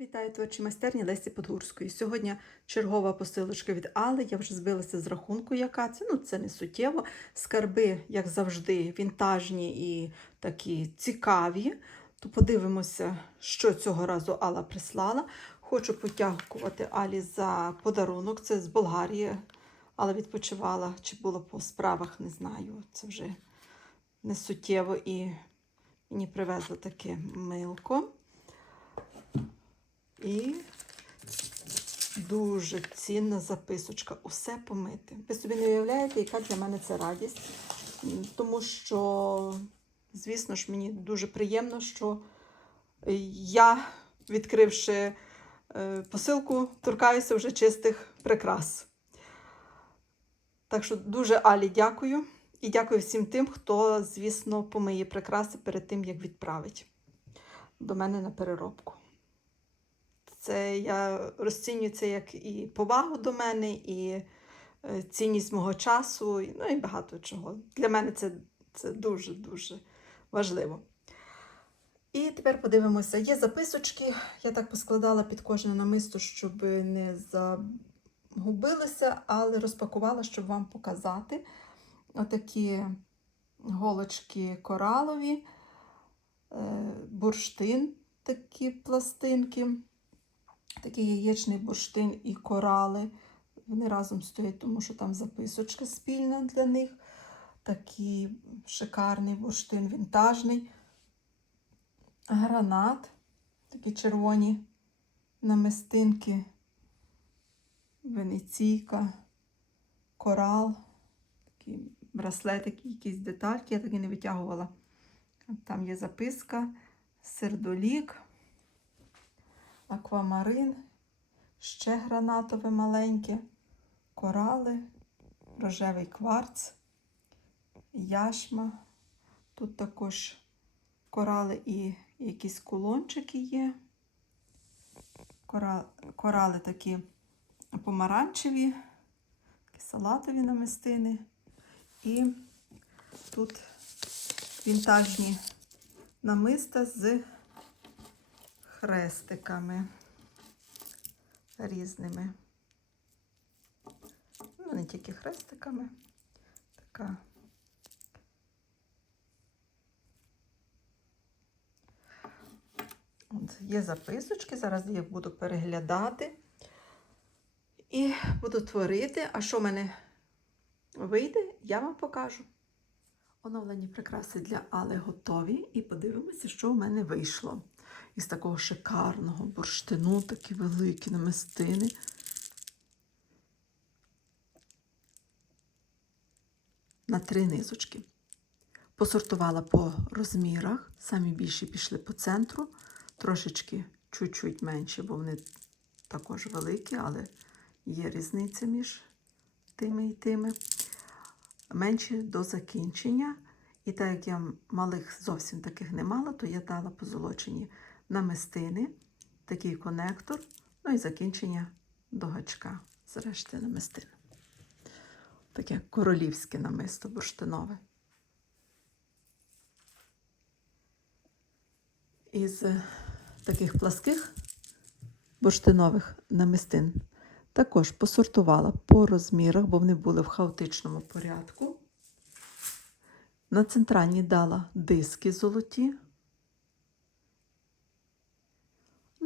Вітаю творчі майстерні Лесі Подгурської. Сьогодні чергова посилочка від Али. Я вже збилася з рахунку, яка це. Ну, це не суттєво. Скарби, як завжди, вінтажні і такі цікаві. То подивимося, що цього разу Алла прислала. Хочу подякувати Алі за подарунок. Це з Болгарії. Алла відпочивала, чи було по справах, не знаю. Це вже не суттєво. І мені привезли таке милко. І дуже цінна записочка. Усе помити. Ви собі не уявляєте, яка для мене це радість. Тому що, звісно ж, мені дуже приємно, що я, відкривши е, посилку, торкаюся вже чистих прикрас. Так що дуже Алі дякую. І дякую всім тим, хто, звісно, помиє прикраси перед тим, як відправить до мене на переробку. Це я розцінюю це як і повагу до мене, і е, цінність мого часу, ну і багато чого. Для мене це, це дуже-дуже важливо. І тепер подивимося. Є записочки. Я так поскладала під кожне намисто, щоб не загубилися, але розпакувала, щоб вам показати. Отакі голочки коралові, е, бурштин, такі пластинки такий яєчний бурштин і корали. Вони разом стоять, тому що там записочка спільна для них. Такий шикарний бурштин вінтажний. Гранат, такі червоні намистинки, венеційка, корал, такі браслетики, якісь детальки, я таки не витягувала. Там є записка, сердолік аквамарин, ще гранатове маленьке, корали, рожевий кварц, яшма. Тут також корали і якісь кулончики є. Кора- Корали такі помаранчеві, салатові намистини. І тут вінтажні намиста з хрестиками різними. Ну, не тільки хрестиками. Така. От, є записочки, зараз я буду переглядати і буду творити. А що в мене вийде, я вам покажу. Оновлені прикраси для Али готові. І подивимося, що в мене вийшло із такого шикарного бурштину, такі великі намистини. На три низочки. Посортувала по розмірах, самі більші пішли по центру, трошечки чуть-чуть менші, бо вони також великі, але є різниця між тими і тими. Менші до закінчення. І так як я малих зовсім таких не мала, то я дала позолочені намистини, такий конектор, ну і закінчення до гачка. Зрешти намистин. Таке королівське намисто бурштинове. Із е, таких пласких бурштинових намистин також посортувала по розмірах, бо вони були в хаотичному порядку. На центральній дала диски золоті.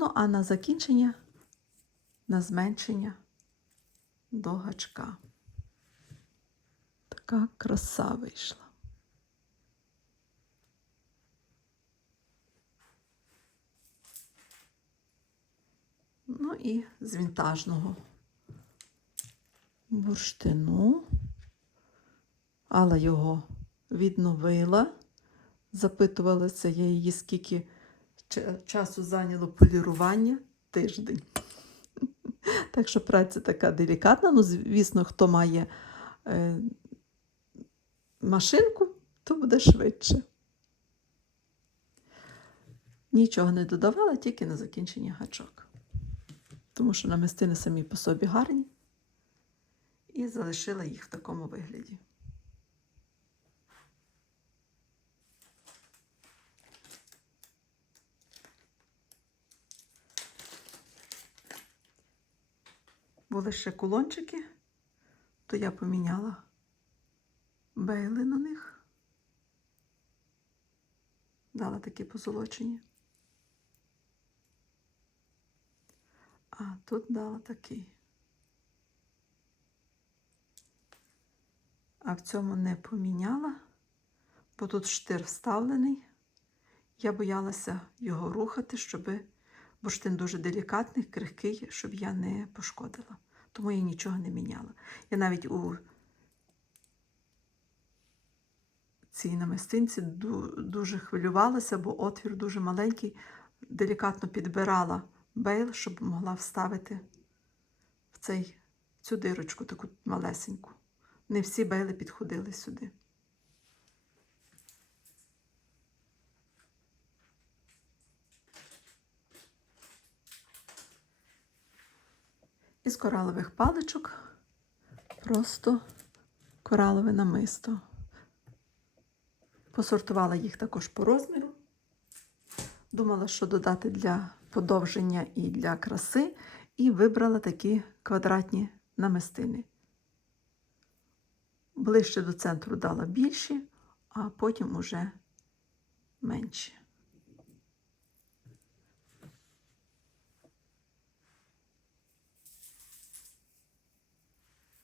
Ну, а на закінчення, на зменшення до гачка. Така краса вийшла. Ну і з вінтажного бурштину. Алла його відновила. Запитувалася я її, скільки часу зайняло полірування тиждень. Так що праця така делікатна. Ну, звісно, хто має е, машинку, то буде швидше. Нічого не додавала, тільки на закінчення гачок. Тому що намистини самі по собі гарні. І залишила їх в такому вигляді. Були ще кулончики, то я поміняла бейли на них. Дала такі позолочені. А тут дала такий. А в цьому не поміняла, бо тут штир вставлений. Я боялася його рухати, щоб бурштин дуже делікатний, крихкий, щоб я не пошкодила. Тому я нічого не міняла. Я навіть у цій намистинці дуже хвилювалася, бо отвір дуже маленький, делікатно підбирала бейл, щоб могла вставити в цей, цю дирочку, таку малесеньку. Не всі бейли підходили сюди. Із коралових паличок просто коралове намисто. Посортувала їх також по розміру. Думала, що додати для подовження і для краси, і вибрала такі квадратні намистини. Ближче до центру дала більші, а потім уже менші.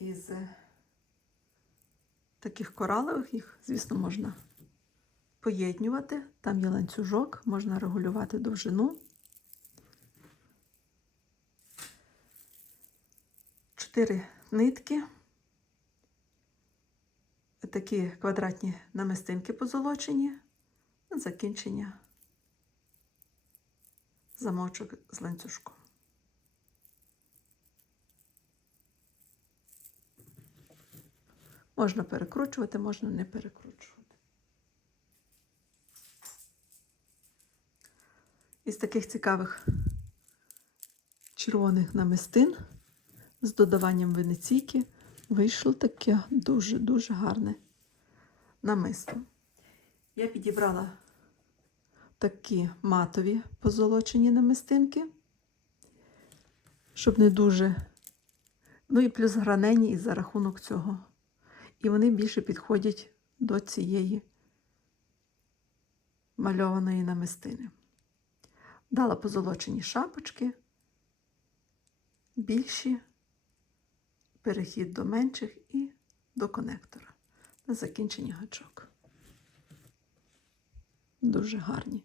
Із е, таких коралових їх, звісно, можна поєднювати. Там є ланцюжок, можна регулювати довжину. Чотири нитки, такі квадратні намистинки позолочені, закінчення замочок з ланцюжком. Можна перекручувати, можна не перекручувати. Із таких цікавих червоних намистин з додаванням венеційки вийшло таке дуже-дуже гарне намисто. Я підібрала такі матові позолочені намистинки, щоб не дуже. Ну і плюс гранені і за рахунок цього. І вони більше підходять до цієї мальованої намистини. Дала позолочені шапочки, більші, перехід до менших і до конектора на закінчення гачок. Дуже гарні.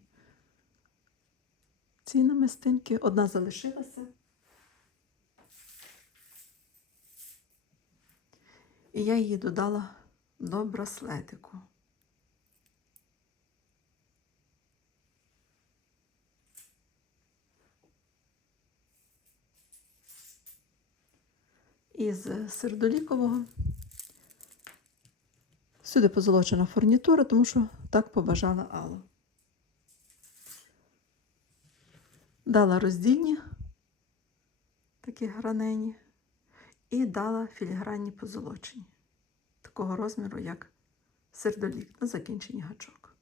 Ці намистинки одна залишилася. І я її додала до браслетику. Із сердолікового. Сюди позолочена фурнітура, тому що так побажала Алла. Дала роздільні, такі гранені, і дала філігранні позолочені, такого розміру, як сердолік на закінченні гачок.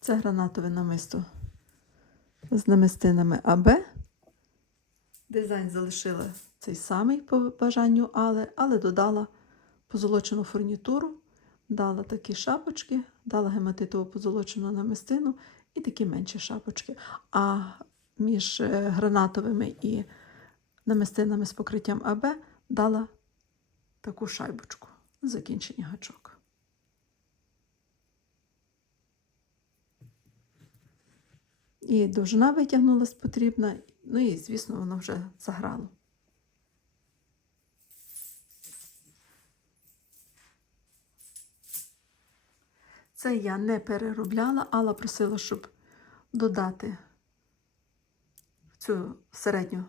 Це гранатове намисто з намистинами АБ. Дизайн залишила цей самий по бажанню але, але додала позолочену фурнітуру, дала такі шапочки, дала гематитову позолочену намистину і такі менші шапочки. А між е, гранатовими і намистинами з покриттям АБ дала таку шайбочку закінчення гачок. І довжина витягнулась потрібна, ну і, звісно, воно вже заграло. Це я не переробляла, Алла просила, щоб додати в цю середню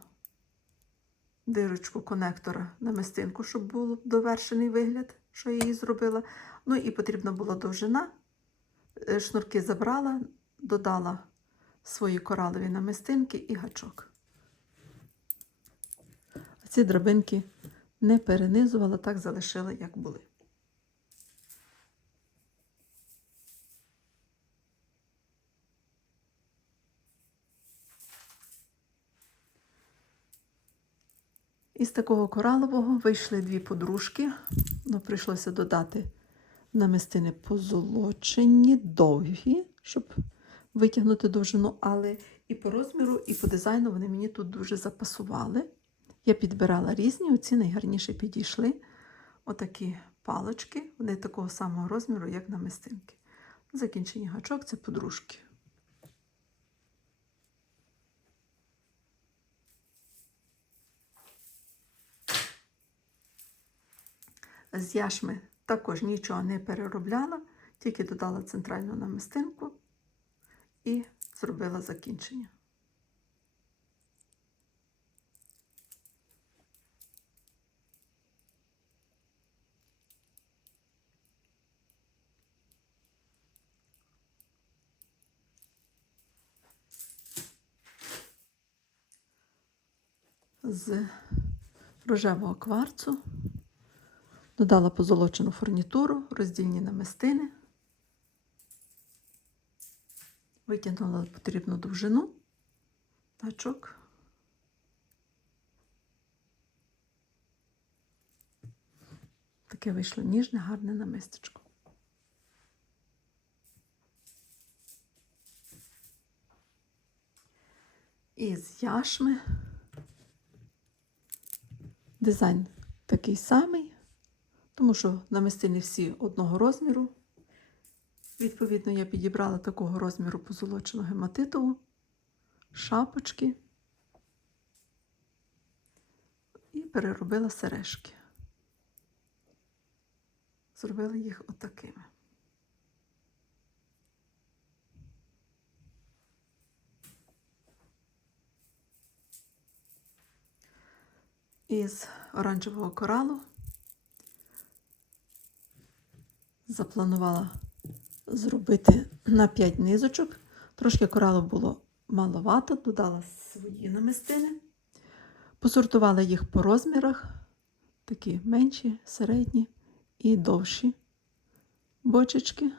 дирочку конектора на мистинку, щоб був довершений вигляд, що я її зробила. Ну і потрібна була довжина. Е, Шнурки забрала, додала свої коралові намистинки і гачок. Ці драбинки не перенизувала, так залишила, як були. Із такого коралового вийшли дві подружки. Ну, прийшлося додати намистини позолочені, довгі, щоб витягнути довжину, але і по розміру, і по дизайну вони мені тут дуже запасували. Я підбирала різні, оці найгарніше підійшли. Отакі палочки, вони такого самого розміру, як намистинки. Закінчені гачок це подружки. З яшми також нічого не переробляла, тільки додала центральну намистинку і зробила закінчення. З рожевого кварцу додала позолочену фурнітуру, роздільні намистини, витягнула потрібну довжину, гачок. Таке вийшло ніжне, гарне намистечко. І з яшми дизайн такий самий, тому що намистини всі одного розміру. Відповідно, я підібрала такого розміру позолочену гематитову, шапочки і переробила сережки. Зробила їх отакими. Із оранжевого коралу запланувала зробити на 5 низочок. Трошки коралу було маловато, додала свої намистини. Посортувала їх по розмірах, такі менші, середні і довші бочечки.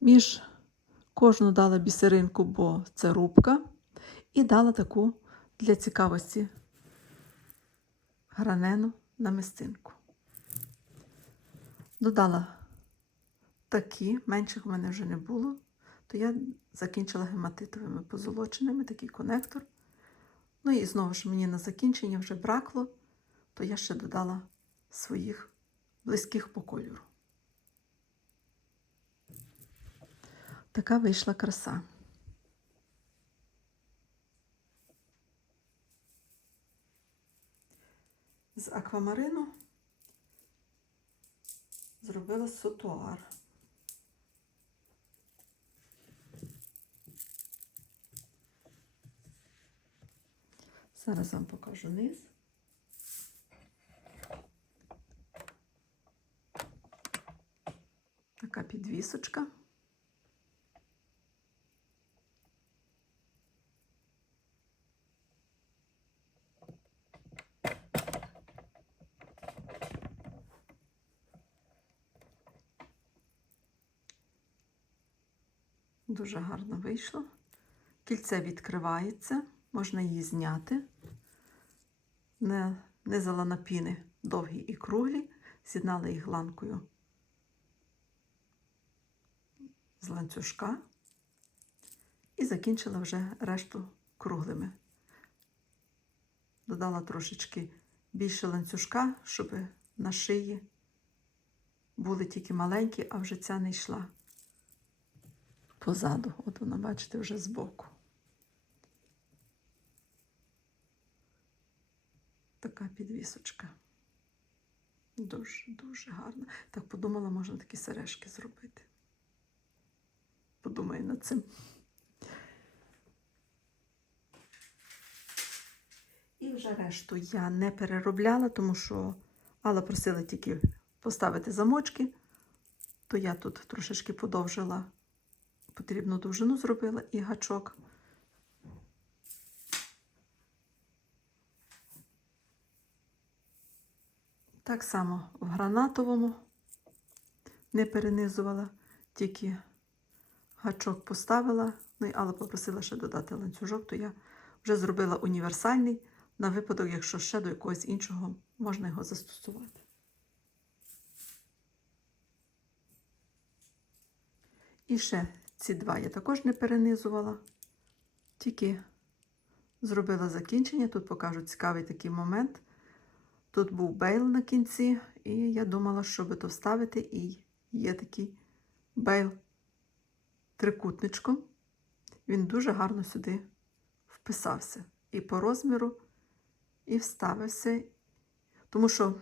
Між кожну дала бісеринку, бо це рубка, і дала таку для цікавості гранену намистинку. Додала такі, менших в мене вже не було, то я закінчила гематитовими позолоченими, такий конектор. Ну і знову ж мені на закінчення вже бракло, то я ще додала своїх близьких по кольору. Така вийшла краса. З аквамарину зробила сотуар. Зараз вам покажу низ. Така підвісочка. Дуже гарно вийшло. Кільце відкривається, можна її зняти. Не, низала на піни довгі і круглі, з'єднала їх ланкою з ланцюжка і закінчила вже решту круглими. Додала трошечки більше ланцюжка, щоб на шиї були тільки маленькі, а вже ця не йшла позаду. От вона, бачите, вже збоку. Така підвісочка. Дуже, дуже гарна. Так подумала, можна такі сережки зробити. Подумаю над цим. І вже решту я не переробляла, тому що Алла просила тільки поставити замочки, то я тут трошечки подовжила потрібну довжину зробила і гачок. Так само в гранатовому не перенизувала, тільки гачок поставила, ну, але попросила ще додати ланцюжок, то я вже зробила універсальний на випадок, якщо ще до якогось іншого можна його застосувати. І ще ці два я також не перенизувала, тільки зробила закінчення. Тут покажу цікавий такий момент. Тут був бейл на кінці, і я думала, щоб то вставити, і є такий бейл трикутничком. Він дуже гарно сюди вписався. І по розміру, і вставився. Тому що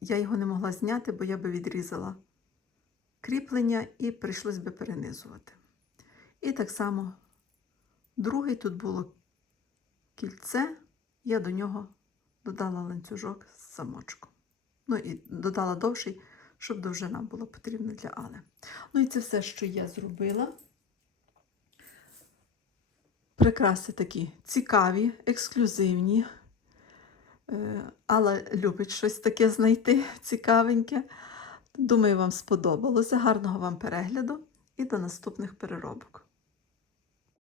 я його не могла зняти, бо я би відрізала кріплення і прийшлось би перенизувати. І так само другий тут було кільце, я до нього додала ланцюжок з замочком. Ну і додала довший, щоб довжина була потрібна для Али. Ну і це все, що я зробила. Прикраси такі цікаві, ексклюзивні. Е, Алла любить щось таке знайти цікавеньке. Думаю, вам сподобалося. Гарного вам перегляду і до наступних переробок.